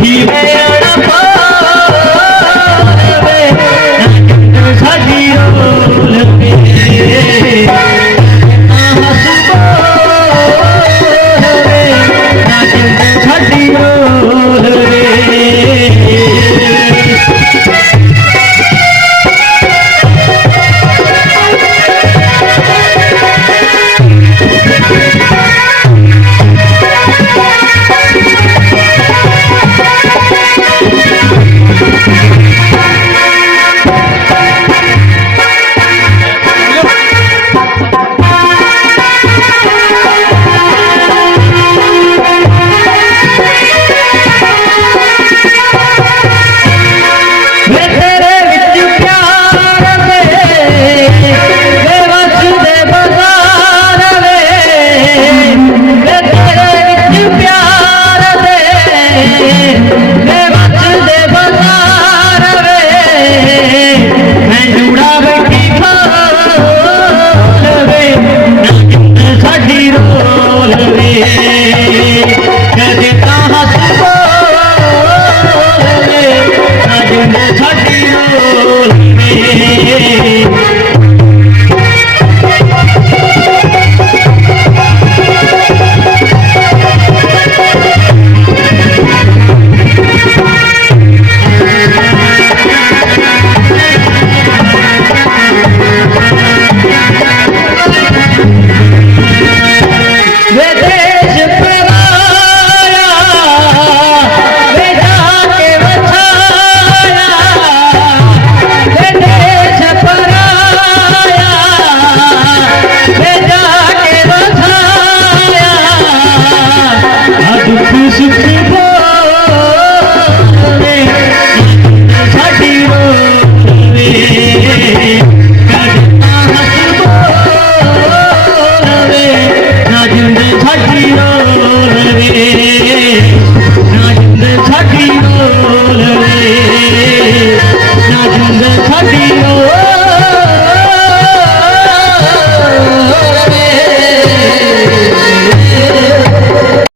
Keep Yeah. खटियो